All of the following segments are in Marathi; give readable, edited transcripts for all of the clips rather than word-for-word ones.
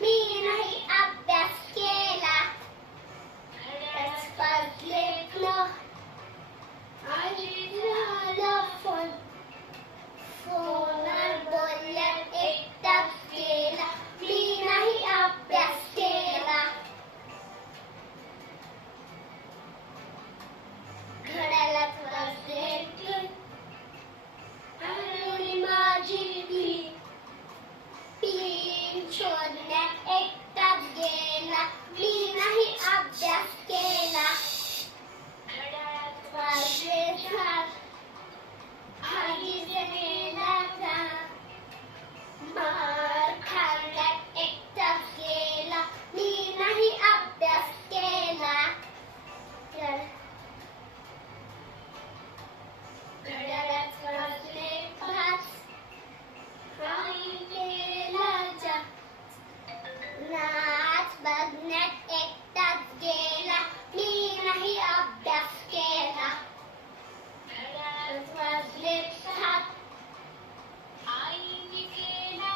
मी नाही अभ्यास केला. घड्याळात वाजले आणि झाला फोन. फोनवर बोलल्यात एकटाच गेला. मी नाही अभ्यास केला. घड्याळात वाजले आणि माझी पिन शोधण्यात एकटाच गेला. मी नाही अभ्यास केला. घड्याळात वाजले आईने नेला मार खाल्ल्यात एकटाच गेला. मी नाही अभ्यास केला. घड्याळात वाजले 5 आई गेला नाच बघण्यात एकटाच गेला. मी नाही अभ्यास केला. घड्याळात वाजले 7 आईने केला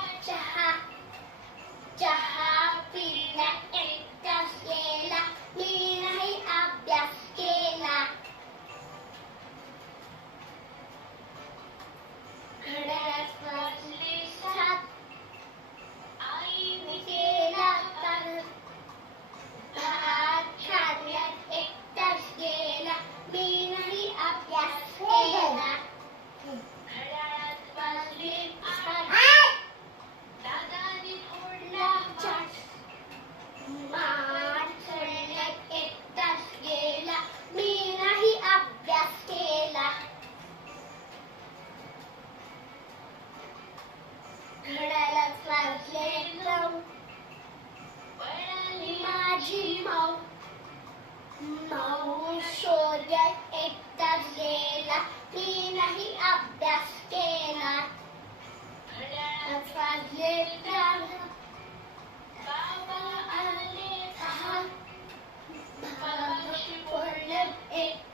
चहा पिण्यात एकटाच गेला. मी नाही अभ्यास केला. घड्याळात वाजले 7 आईने केला भात खाल्ल्यात एकटाच गेला. मी नाही अभ्यास केला. घड्याळात वाजले 8 दादाने फोडला मार खाल्ल्यात एकटाच गेला. मी नाही अभ्यास केला. घड्याळात वाजले 9 पळाली माझी माऊ. माऊ शोधण्यात एकटाच गेला. मी नाही अभ्यास केला. घड्याळात वाजले 11 बाबा आले 10 बाबाशी बोलल्यात एक